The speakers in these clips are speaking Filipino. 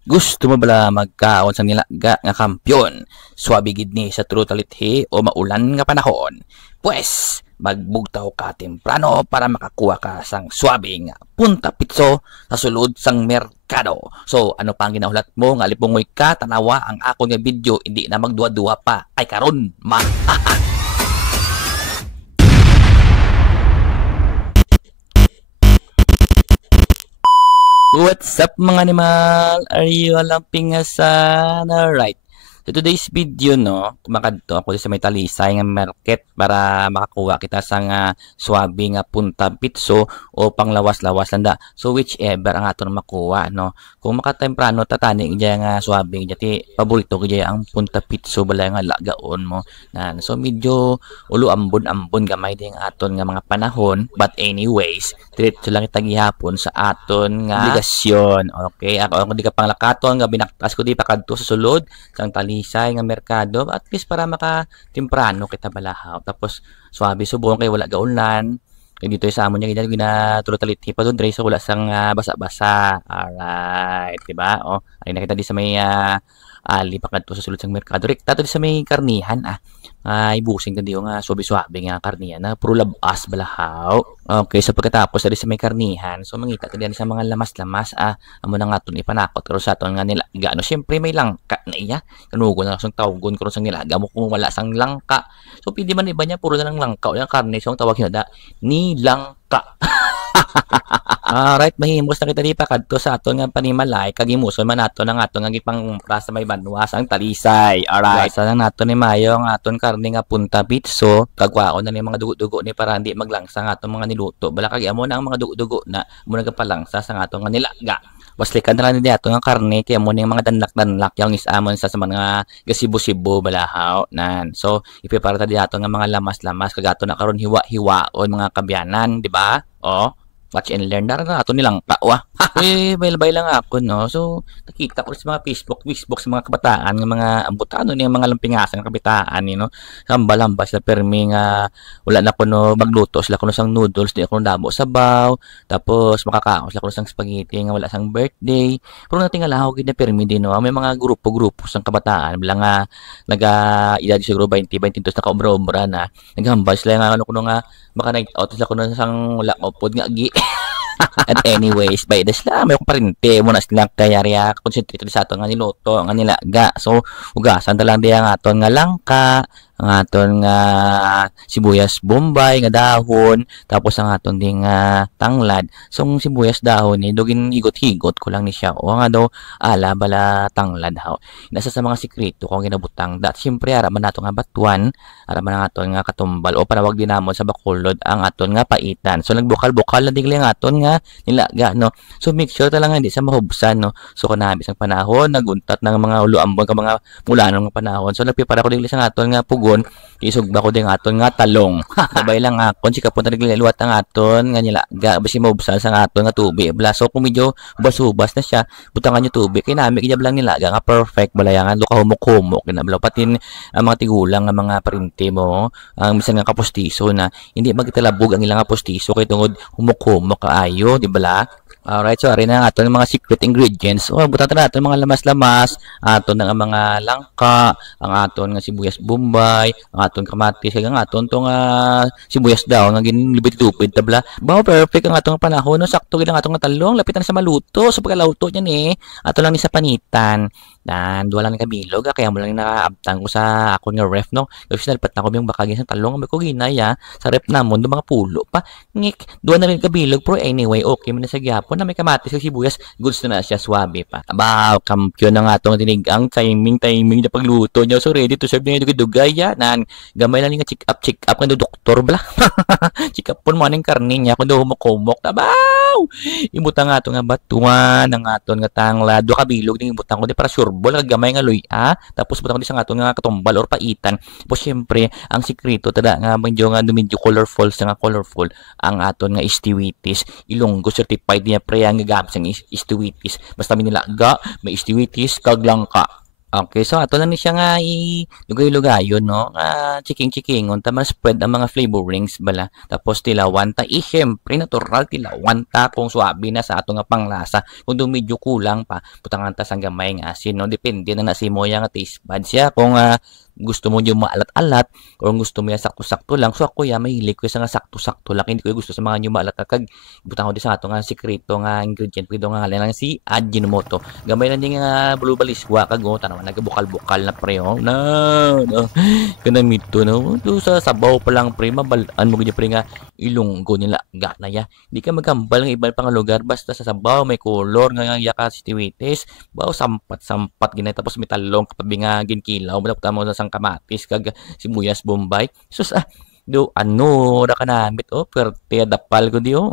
Gusto mo bala magkaon sa nilaga nga kampyon? Swabe gid ni sa trutalithi o maulan nga panahon. Pues, magbugtaw ka temprano para makakuha ka sang swabe nga punta pitso sa sulod sang merkado. So, ano pa ang ginahulat mo nga lipungoy ka tanawa ang ako nga video hindi na magduwa-duwa pa. Ay karon, ma. What's up mga animal? Are you alamping sana? Right. So today's video no, kumakadto ako sa may talisay nga market para makakuha kita sa nga swabe nga punta pitso o panglawas-lawas landa. So whichever ang aton makuha no. Kung makatemprano tatani gaya nga swabe jati paborito gaya ang punta pitso balay nga lagaon mo. Nan. So medyo ulo ambon-ambon gamay din aton nga mga panahon, but anyways, diretso lang kita gihapon sa aton nga obligasyon. Okay, ako di ka panglakaton nga binaktas ko di pakadto sa sulod sang talisay nga merkado at least para maka-temprano kita balahaw. Tapos swabe subong kay wala gaulan. Kaya dito sa amon niya ginatulot-taliti pa doon dre so wala sang basa-basa. Alright, diba? O, ay nakita di sa may ali pakadto sa sulod sang merkado. Rekta to di sa may karnihan ibusing ka diyo nga suabe-suabe nga karnihan na puro labas balahaw. Okay, so pagkatapos dali sa may karnihan, so mangita ta diyan sa mga lamas-lamas amo na nga ton ipanakot karo sa aton nga nilaga. No, syempre may langka na iya. Kanugon na sang tawgon karo sang nilaga mo kung wala sang langka. So pwede man iba niya puro na lang langka o yung karne so ang tawag hinada ni langka. Alright, mahimos na kita di pa kadto sa aton nga panimalay kagimuson man nato ang aton nga gipang sa may banwas ang talisay. Alright, sa lang nato ni mayo ang aton karne nga punta pitso kagwaon na ni mga dugo-dugo ni para hindi maglangsa nga aton mga niluto. Bala kag amo na ang mga dugo-dugo na mo nagapalangsa sa aton nga nilaga. Waslikan na lang ni ato nga karne kaya mo ning mga danlak-danlak yung isamon sa mga gasibo-sibo balahaw nan. So iprepara ta di ato nga mga lamas-lamas kag ato na karon hiwa-hiwaon mga kabyanan, di ba? Oh, watch and learn na ato nilang kawa. Baylay lang ako no. So nakita ko sa mga Facebook sa mga kabataan ng mga ambutano ni mga lampingasan ng kabataan ni no. Samba-lamba sila permi nga wala na kuno magluto sila kuno sang noodles di ako damo sabaw. Tapos makakaon sila kuno sang spaghetti nga wala sang birthday. Pero natingala ako gid na permi din no. May mga grupo-grupo sang kabataan bilang nga naga edad siguro 20 na kaobra-obra na. Naghambal sila nga ano kuno nga baka nag-out sila kuno sang wala upod nga gi. At anyways, by this lang, may parinte mo na silang kayarya concentrate sa ato nga niluto, nga nilaga. So, ugasan ta lang diya nga aton nga langka, ang aton nga sibuyas bombay nga dahon, tapos ang aton ding tanglad. So, ang sibuyas dahon ni dugin higot-higot ko lang ni siya. O nga daw ala bala tanglad haw. Nasa sa mga sikreto kung ginabutang. Dat siyempre ara man nato nga batuan, ara man ang aton nga katumbal o panawag din namon sa Bacolod ang aton nga paitan. So, nagbukal-bukal na digli ang aton nga nilaga no. So make sure talaga hindi sa mahubsan no. So kanabis ang panahon naguntat ng mga ulo-ambon ka mga mula ng panahon. So nagprepara ko digli sa aton nga pugon isugba ko din aton nga talong. Sabay lang akon si kapunta digli luwat ang aton nga nilaga basi mahubsan sa aton nga tubig. Bla so kung medyo hubas-hubas na siya butangan yung tubig kay nami kanya lang nilaga nga perfect balayangan do ka humok-humok kinablaw patin ang mga tigulang nga mga parinte mo ang bisan nga kapostiso na hindi magtalabog ang ilang kapostiso kay tungod humok-humok kaayo di bala. Alright, so ari na ang aton mga secret ingredients. So butan ta natin mga lamas-lamas, aton nga mga langka, ang aton nga sibuyas bombay, ang aton kamatis, kag ang aton tong sibuyas daw nga ginlibit-lupid tabla. Bao perfect ang atong panahon, no? Sakto gid ang atong talong, lapitan sa maluto. So pagkaluto niyan ato lang ni sa panitan. Dan duwa lang ni kabilog kaya mo lang nakaabtan ko sa akon nga ref no. Kasi nalpat na ko yung bakagin sa talong, may ko ginaya sa ref namon do mga pulo pa. Ngik, duwa na rin kabilog pero anyway, okay man na sa gyapon na may kamatis kag sibuyas, goods na siya swabe pa. Aba, kampyon na nga atong tinigang timing na pagluto niya. So ready to serve na dugay ya nan. Gamay lang nga check up nga doktor bala. Check up pon mo ning karne niya kun do humok-humok. Tabaw! Ibutan nga ato nga batuan, ang aton nga tanglad, do kabilog ning ibutan ko di para surbol gamay nga luya, tapos butan ko di sa aton nga katumbal or paitan. Tapos syempre, ang sikreto tada nga medyo colorful sa nga colorful ang aton nga istiwitis. Ilonggo certified niya pre ang gamit sang istiwitis. Basta minilaga, may istiwitis kag langka. Okay, so ato lang ni siya nga ilugay-lugayon 'no, nga chiking-chikingon ta spread ang mga flavorings bala. Tapos tilawan ta, siyempre natural tilawan ta kung swabe na sa ato nga panglasa. Kung do medyo kulang pa, butangan ta sang gamay nga asin 'no, depende na sa imo nga taste buds ya kung, gusto mo yung maalat-alat or gusto mo yung sakto-sakto lang. So ako ya mahilig ko sa nga sakto-sakto lang, hindi ko gusto sa mga yung maalat kag butang ko di sa ato nga sikreto nga ingredient pwede nga ngalan si Ajinomoto. Gamay lang din nga blue baliswa kag oh, tanaw nagabukal-bukal na pre oh. No. Kanamito no. Do sa sabaw pa lang pre mabalaan mo gid pre nga ilunggo nila gana ya. Di ka magkambal ng iba pang lugar basta sa sabaw may kolor nga yaka sitiwites. Baw sampat-sampat ginay tapos may talong kapabi nga ginkilaw mo mo sang kamatis kag sibuyas bombay. Sus do ano ra kanamit oh perte dapal ko di oh.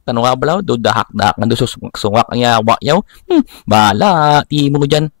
Tanong ka balaw do dahak-dahak nga do sungak ang yawa yaw. Bala ti mo diyan.